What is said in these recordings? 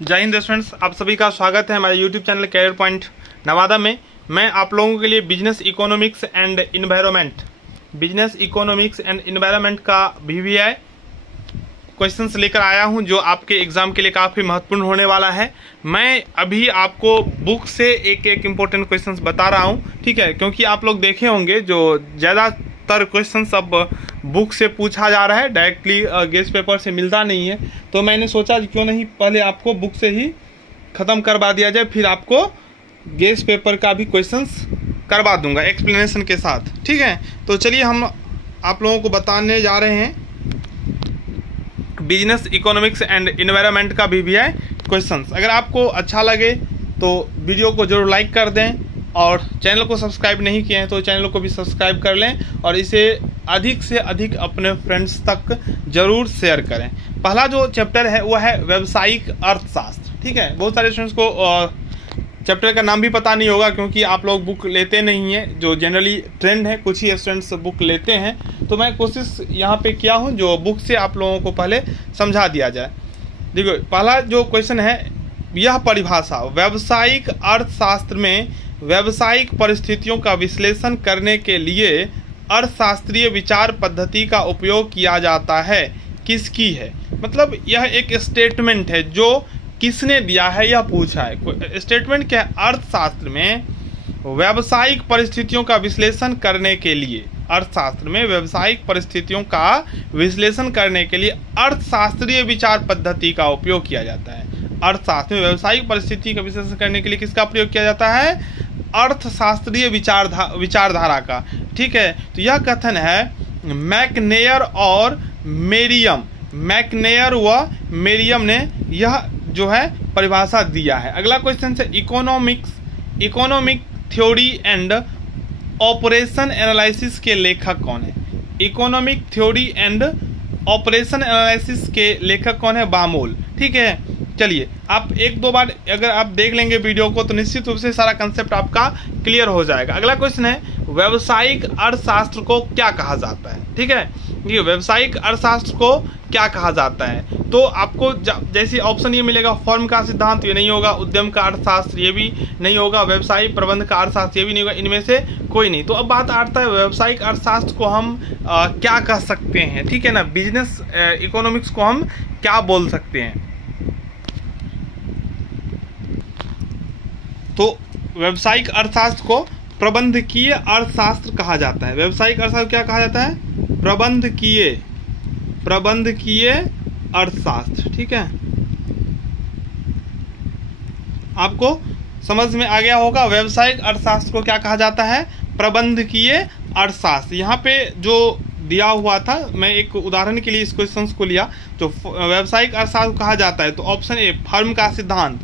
जय हिंद स्टूडेंट्स, आप सभी का स्वागत है हमारे YouTube channel career point Nawada में। मैं आप लोगों के लिए बिजनेस इकोनॉमिक्स एंड इन्वायरमेंट का VVI क्वेश्चंस लेकर आया हूं, जो आपके एग्ज़ाम के लिए काफ़ी महत्वपूर्ण होने वाला है। मैं अभी आपको बुक से एक एक इम्पोर्टेंट क्वेश्चंस बता रहा हूं, ठीक है, क्योंकि आप लोग देखे होंगे जो ज़्यादातर क्वेश्चंस अब बुक से पूछा जा रहा है, डायरेक्टली गेस्ट पेपर से मिलता नहीं है। तो मैंने सोचा क्यों नहीं पहले आपको बुक से ही ख़त्म करवा दिया जाए, फिर आपको गेस्ट पेपर का भी क्वेश्चंस करवा दूंगा एक्सप्लेनेशन के साथ, ठीक है। तो चलिए हम आप लोगों को बताने जा रहे हैं बिजनेस इकोनॉमिक्स एंड इन्वायरमेंट का VVI क्वेश्चंस। अगर आपको अच्छा लगे तो वीडियो को जरूर लाइक कर दें, और चैनल को सब्सक्राइब नहीं किए हैं तो चैनल को भी सब्सक्राइब कर लें, और इसे अधिक से अधिक अपने फ्रेंड्स तक जरूर शेयर करें। पहला जो चैप्टर है वो है व्यावसायिक अर्थशास्त्र, ठीक है। बहुत सारे स्टूडेंट्स को चैप्टर का नाम भी पता नहीं होगा, क्योंकि आप लोग बुक लेते नहीं हैं, जो जनरली ट्रेंड है, कुछ ही स्टूडेंट्स बुक लेते हैं। तो मैं कोशिश यहाँ पे किया हूँ जो बुक से आप लोगों को पहले समझा दिया जाए। देखो, पहला जो क्वेश्चन है, यह परिभाषा व्यावसायिक अर्थशास्त्र में व्यावसायिक परिस्थितियों का विश्लेषण करने के लिए अर्थशास्त्रीय विचार पद्धति का उपयोग किया जाता है, किसकी है। मतलब यह एक स्टेटमेंट है जो किसने दिया है, यह पूछा है। स्टेटमेंट क्या है? अर्थशास्त्र में व्यावसायिक परिस्थितियों का विश्लेषण करने के लिए, अर्थशास्त्र में व्यावसायिक परिस्थितियों का विश्लेषण करने के लिए अर्थशास्त्रीय विचार पद्धति का उपयोग किया जाता है। अर्थशास्त्र में व्यावसायिक परिस्थिति का विश्लेषण करने के लिए किसका प्रयोग किया जाता है? अर्थशास्त्रीय विचारधारा का, ठीक है। तो यह कथन है मैकनेयर और मेरियम, मैकनेयर व मेरियम ने यह जो है परिभाषा दिया है। अगला क्वेश्चन है economic theory and operation analysis के लेखक कौन है? Economic theory and operation analysis के लेखक कौन है? बामोल, ठीक है। चलिए, आप एक दो बार अगर आप देख लेंगे वीडियो को तो निश्चित रूप से सारा कंसेप्ट आपका क्लियर हो जाएगा। अगला क्वेश्चन है व्यावसायिक अर्थशास्त्र को क्या कहा जाता है, ठीक है। ये व्यावसायिक अर्थशास्त्र को क्या कहा जाता है? तो आपको जैसे ऑप्शन ये मिलेगा, फर्म का सिद्धांत ये नहीं होगा, उद्यम का अर्थशास्त्र ये भी नहीं होगा, व्यवसायिक प्रबंध का अर्थशास्त्र ये भी नहीं होगा, इनमें से कोई नहीं। तो अब बात आता है व्यावसायिक अर्थशास्त्र को हम क्या कह सकते हैं, ठीक है ना। बिजनेस इकोनॉमिक्स को हम क्या बोल सकते हैं? तो व्यावसायिक अर्थशास्त्र को प्रबंधकीय अर्थशास्त्र कहा जाता है। व्यावसायिक अर्थशास्त्र क्या कहा जाता है? प्रबंधकीय अर्थशास्त्र, ठीक है। आपको समझ में आ गया होगा व्यावसायिक अर्थशास्त्र को क्या कहा जाता है? प्रबंधकीय अर्थशास्त्र। यहाँ पे जो दिया हुआ था, मैं एक उदाहरण के लिए इस क्वेश्चन को लिया, जो व्यावसायिक अर्थशास्त्र कहा जाता है, तो ऑप्शन ए फर्म का सिद्धांत,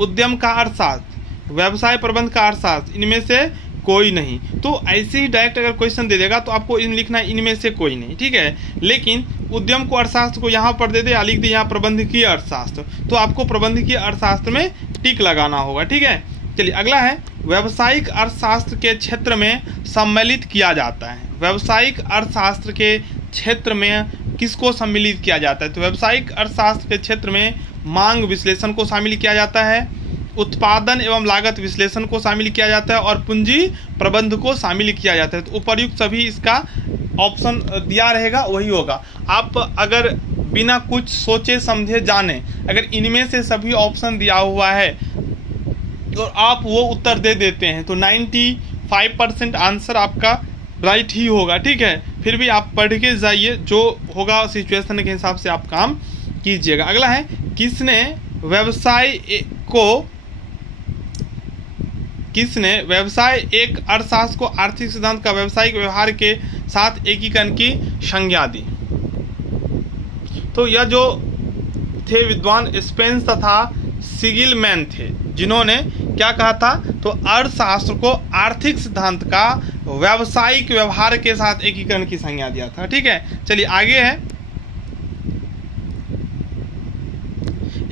उद्यम का अर्थशास्त्र, व्यवसाय प्रबंध का अर्थशास्त्र, इनमें से कोई नहीं। तो ऐसे ही डायरेक्ट अगर क्वेश्चन दे देगा तो आपको इन लिखना है इनमें से कोई नहीं, ठीक है। लेकिन उद्यम को अर्थशास्त्र को यहाँ पर दे दे, लिख दे यहाँ प्रबंधकीय अर्थशास्त्र, तो आपको प्रबंधकीय अर्थशास्त्र में टिक लगाना होगा, ठीक है। चलिए, अगला है व्यावसायिक अर्थशास्त्र के क्षेत्र में सम्मिलित किया जाता है। व्यावसायिक अर्थशास्त्र के क्षेत्र में किसको सम्मिलित किया जाता है? तो व्यावसायिक अर्थशास्त्र के क्षेत्र में मांग विश्लेषण को शामिल किया जाता है, उत्पादन एवं लागत विश्लेषण को शामिल किया जाता है, और पूंजी प्रबंध को शामिल किया जाता है। तो उपर्युक्त सभी इसका ऑप्शन दिया रहेगा वही होगा। आप अगर बिना कुछ सोचे समझे जाने अगर इनमें से सभी ऑप्शन दिया हुआ है और आप वो उत्तर दे देते हैं तो 95% आंसर आपका राइट ही होगा, ठीक है। फिर भी आप पढ़ के जाइए, जो होगा सिचुएशन के हिसाब से आप काम कीजिएगा। अगला है किसने व्यवसाय एक अर्थशास्त्र को आर्थिक सिद्धांत का व्यावसायिक व्यवहार के साथ एकीकरण की संज्ञा दी? तो यह जो थे विद्वान स्पेंस तथा सिगिलमैन थे, जिन्होंने क्या कहा था? तो अर्थशास्त्र को आर्थिक सिद्धांत का व्यावसायिक व्यवहार के साथ एकीकरण की संज्ञा दिया था, ठीक है। चलिए आगे है,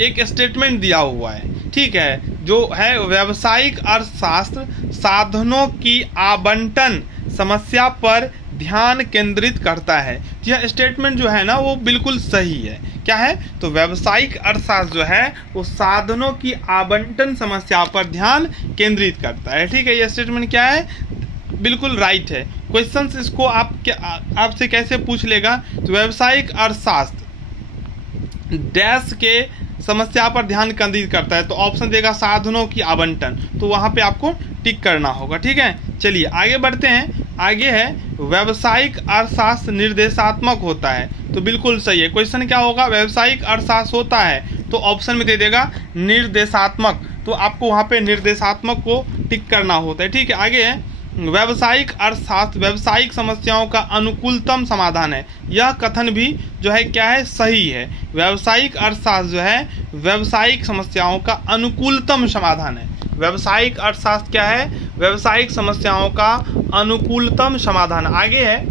एक स्टेटमेंट दिया हुआ है, ठीक है, जो है व्यावसायिक अर्थशास्त्र साधनों की आवंटन समस्या पर ध्यान केंद्रित करता है। यह स्टेटमेंट जो है ना वो बिल्कुल सही है। क्या है, तो व्यावसायिक अर्थशास्त्र जो है वो साधनों की आवंटन समस्या पर ध्यान केंद्रित करता है। ठीक है, ये स्टेटमेंट क्या है, बिल्कुल राइट है। क्वेश्चंस इसको आपसे कैसे पूछ लेगा, तो व्यावसायिक अर्थशास्त्र डैश के समस्या पर ध्यान केंद्रित करता है, तो ऑप्शन देगा साधनों की आवंटन, तो वहाँ पे आपको टिक करना होगा। ठीक है, चलिए आगे बढ़ते हैं। आगे है व्यावसायिक अर्थशास्त्र निर्देशात्मक होता है, तो बिल्कुल सही है। क्वेश्चन क्या होगा, व्यावसायिक अर्थशास्त्र होता है, तो ऑप्शन में दे देगा निर्देशात्मक, तो आपको वहाँ पे निर्देशात्मक को टिक करना होता है। ठीक है, आगे है व्यावसायिक अर्थशास्त्र व्यावसायिक समस्याओं का अनुकूलतम समाधान है। यह कथन भी जो है क्या है, सही है। व्यावसायिक अर्थशास्त्र जो है व्यावसायिक समस्याओं का अनुकूलतम समाधान है। व्यावसायिक अर्थशास्त्र क्या है, व्यावसायिक समस्याओं का अनुकूलतम समाधान। आगे है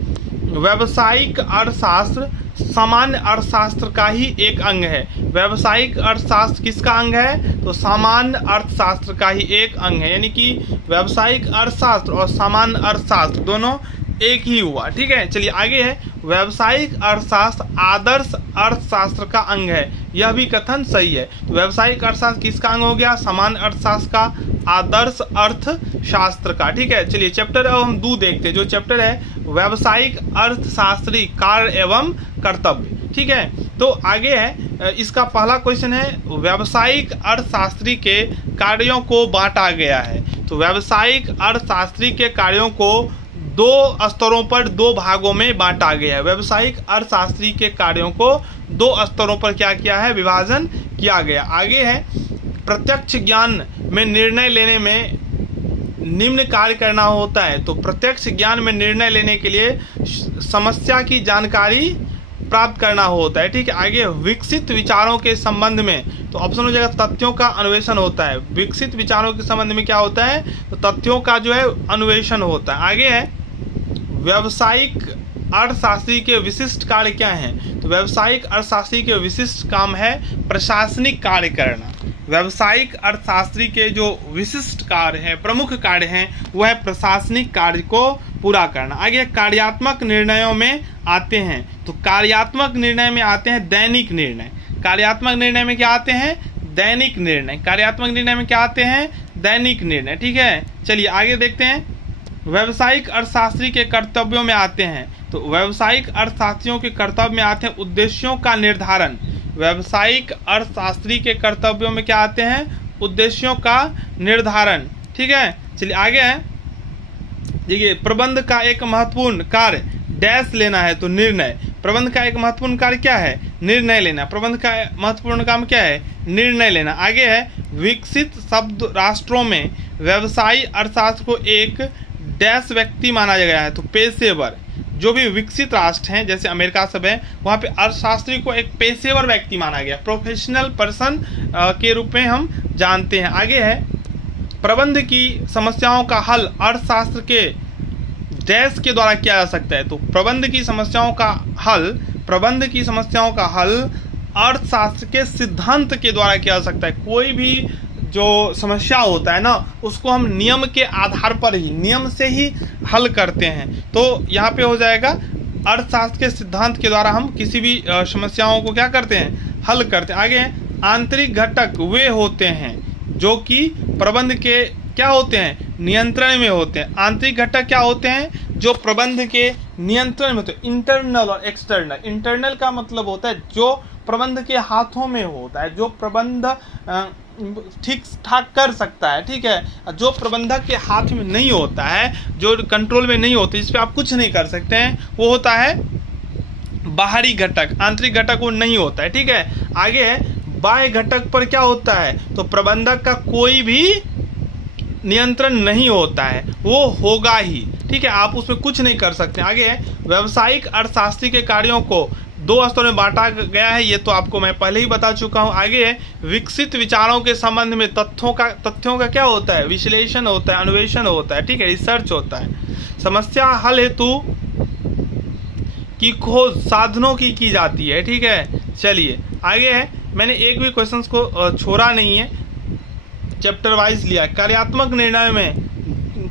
व्यावसायिक अर्थशास्त्र सामान्य अर्थशास्त्र का ही एक अंग है। व्यावसायिक अर्थशास्त्र किसका अंग है, तो सामान्य अर्थशास्त्र का ही एक अंग है, यानी कि व्यावसायिक अर्थशास्त्र और सामान्य अर्थशास्त्र दोनों एक ही हुआ। ठीक है, चलिए आगे है व्यावसायिक अर्थशास्त्र आदर्श अर्थशास्त्र का अंग है। यह भी कथन सही है। तो व्यावसायिक अर्थशास्त्र किसका अंग हो गया, सामान्य अर्थशास्त्र का, आदर्श अर्थशास्त्र का। ठीक है, चलिए चैप्टर अब हम 2 देखते हैं, जो चैप्टर है व्यावसायिक अर्थशास्त्री कार्य एवं कर्तव्य। ठीक है, तो आगे है इसका पहला क्वेश्चन है व्यावसायिक अर्थशास्त्री के कार्यों को बांटा गया है। तो व्यावसायिक अर्थशास्त्री के कार्यों को 2 स्तरों पर 2 भागों में बांटा गया है। व्यावसायिक अर्थशास्त्री के कार्यों को 2 स्तरों पर क्या किया है, विभाजन किया गया। आगे है प्रत्यक्ष ज्ञान में निर्णय लेने में निम्न कार्य करना होता है। तो प्रत्यक्ष ज्ञान में निर्णय लेने के लिए समस्या की जानकारी प्राप्त करना होता है। ठीक है, आगे विकसित विचारों के संबंध में, तो ऑप्शन हो जाएगा तथ्यों का अन्वेषण होता है। विकसित विचारों के संबंध में क्या होता है, तो तथ्यों का जो है अन्वेषण होता है। आगे है व्यावसायिक अर्थशास्त्री के विशिष्ट कार्य क्या हैं, तो व्यावसायिक अर्थशास्त्री के विशिष्ट काम है प्रशासनिक कार्य करना। व्यावसायिक अर्थशास्त्री के जो विशिष्ट कार्य हैं, प्रमुख कार्य हैं, वह है प्रशासनिक कार्य को पूरा करना। आगे कार्यात्मक निर्णयों में आते हैं, तो कार्यात्मक निर्णय में आते हैं दैनिक निर्णय। कार्यात्मक निर्णय में क्या आते हैं, दैनिक निर्णय। कार्यात्मक निर्णय में क्या आते हैं, दैनिक निर्णय। ठीक है, चलिए आगे देखते हैं। व्यावसायिक अर्थशास्त्री के कर्तव्यों में आते हैं, तो व्यावसायिक अर्थशास्त्रियों के कर्तव्य में आते हैं उद्देश्यों का निर्धारण। व्यावसायिक अर्थशास्त्री के कर्तव्यों में क्या आते हैं, उद्देश्यों का निर्धारण। ठीक है, चलिए आगे है, देखिए प्रबंध का एक महत्वपूर्ण कार्य डैश लेना है, तो निर्णय। प्रबंध का एक महत्वपूर्ण कार्य क्या है, निर्णय लेना। प्रबंध का महत्वपूर्ण काम क्या है, निर्णय लेना। आगे है विकसित शब्द राष्ट्रों में व्यवसायी अर्थशास्त्र को एक डैश व्यक्ति माना गया है, तो पेशेवर। जो भी विकसित राष्ट्र हैं जैसे अमेरिका सब है, वहाँ पे अर्थशास्त्री को एक पेशेवर व्यक्ति माना गया, प्रोफेशनल पर्सन के रूप में हम जानते हैं। आगे है प्रबंध की समस्याओं का हल अर्थशास्त्र के डैश के द्वारा किया जा सकता है। तो प्रबंध की समस्याओं का हल अर्थशास्त्र के सिद्धांत के द्वारा किया जा सकता है। कोई भी जो समस्या होता है ना, उसको हम नियम के आधार पर ही, नियम से ही हल करते हैं। तो यहाँ पे हो जाएगा अर्थशास्त्र के सिद्धांत के द्वारा हम किसी भी समस्याओं को क्या करते हैं, हल करते हैं। आगे आंतरिक घटक वे होते हैं जो कि प्रबंध के क्या होते हैं, नियंत्रण में होते हैं। आंतरिक घटक क्या होते हैं, जो प्रबंध के नियंत्रण में होते हैं। इंटरनल और एक्सटर्नल। इंटरनल का मतलब होता है जो प्रबंध के हाथों में होता है, जो प्रबंध ठीक ठाक कर सकता है। ठीक है, जो प्रबंधक के हाथ में नहीं होता है, जो कंट्रोल में नहीं होती, इस पर आप कुछ नहीं कर सकते हैं, वो होता है बाहरी घटक। आंतरिक घटक वो नहीं होता है। ठीक है, आगे है बाह्य घटक पर क्या होता है, तो प्रबंधक का कोई भी नियंत्रण नहीं होता है, वो होगा ही। ठीक है, आप उसमें कुछ नहीं कर सकते। आगे है व्यावसायिक अर्थशास्त्री के कार्यों को 2 स्तरों में बांटा गया है, ये तो आपको मैं पहले ही बता चुका हूँ। आगे है विकसित विचारों के संबंध में तथ्यों का क्या होता है, विश्लेषण होता है, अन्वेषण होता है। ठीक है, रिसर्च होता है। समस्या हल हेतु की खोज साधनों की जाती है। ठीक है, चलिए आगे है, मैंने एक भी क्वेश्चंस को छोड़ा नहीं है, चैप्टर वाइज लिया। कार्यात्मक निर्णय में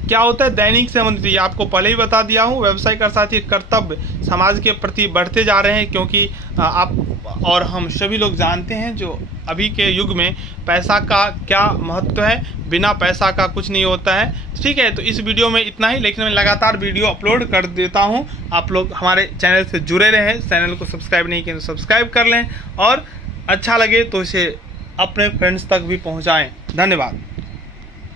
क्या होता है, दैनिक से संबंधित, ये आपको पहले ही बता दिया हूँ। व्यावसायिक अर्थशास्त्री कर्तव्य समाज के प्रति बढ़ते जा रहे हैं, क्योंकि आप और हम सभी लोग जानते हैं जो अभी के युग में पैसा का क्या महत्व है, बिना पैसा का कुछ नहीं होता है। ठीक है, तो इस वीडियो में इतना ही, लेकिन मैं लगातार वीडियो अपलोड कर देता हूं। आप लोग हमारे चैनल से जुड़े रहें, चैनल को सब्सक्राइब नहीं किए तो सब्सक्राइब कर लें और अच्छा लगे तो इसे अपने फ्रेंड्स तक भी पहुंचाएं। धन्यवाद।